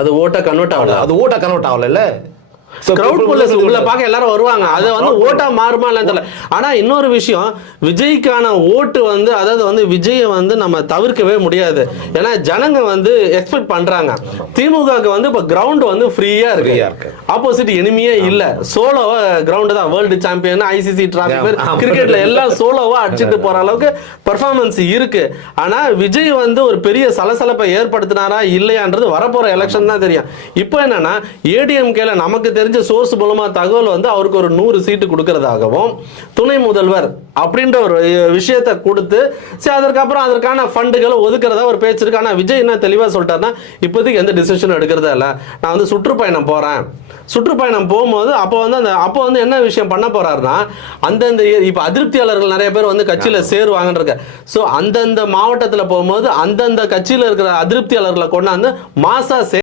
அது ஓட்டா கன்வெர்ட் ஆகல, அது ஓட்டா கன்வெர்ட் ஆகல. கிரவுட் புல்லர்ஸ் உங்களை பார்க்க எல்லாரும் வருவாங்க, அது வந்து ஓட்டா மாறுமா இல்ல தெரியல. ஆனா இன்னொரு விஷயம், விஜய்க்கான ஓட்டு வந்து அதாவது வந்து விஜயை வந்து நம்ம தவிர்க்கவே முடியாது. ஏன்னா ஜனங்க வந்து எக்ஸ்பெக்ட் பண்றாங்க. திமுகவுக்கு வந்து இப்ப கிரவுண்ட் வந்து ஃப்ரீயா இருக்கு, ஆப்போசிட் எனிமியே இல்ல, சோலோவா கிரவுண்ட் தான், வேர்ல்டு சாம்பியன், ஐசிசி டிராஃபி, கிரிக்கெட்ல எல்லாம் சோலோவா அடிச்சுட்டு போற அளவுக்கு பெர்ஃபார்மன்ஸ் இருக்கு. ஆனா விஜய் வந்து ஒரு பெரிய சலசலப்பை ஏற்படுத்தினாரா இல்லையான்றது வரப்போற எலெக்ஷன் தான் தெரியும். இப்போ என்னன்னா ஏடிஎம்கேல நமக்கு தெரிஞ்ச சோர்ஸ் மூலமா தகவல் வந்து அவருக்கு ஒரு 100 சீட்டு கொடுக்கறதாகவும், துணை முதல்வர் அப்படின்ற ஒரு விஷயத்தை கொடுத்து அதற்கப்புறம் அதற்கான ஃபண்டுகளை ஒதுக்குறதா ஒரு பேச்சு இருக்கு. ஆனா விஜய் என்ன தெளிவா சொல்லிட்டாருன்னா, இப்போதைக்கு எந்த டிசிஷனும் எடுக்கிறதா இல்ல, நான் வந்து சுற்றுப்பயணம் போறேன், சுற்றுப்பயணம் போகும்போது அப்போ வந்து என்ன விஷயம் பண்ண போறாருன்னா, அந்தந்த இப்ப அதிருப்தியாளர்கள் நிறைய பேர் வந்து கட்சியில சேருவாங்கன்ற, சோ அந்தந்த மாவட்டத்தில் போகும்போது அந்தந்த கட்சியில இருக்கிற அதிருப்தியாளர்களை கொண்டாந்து மாசா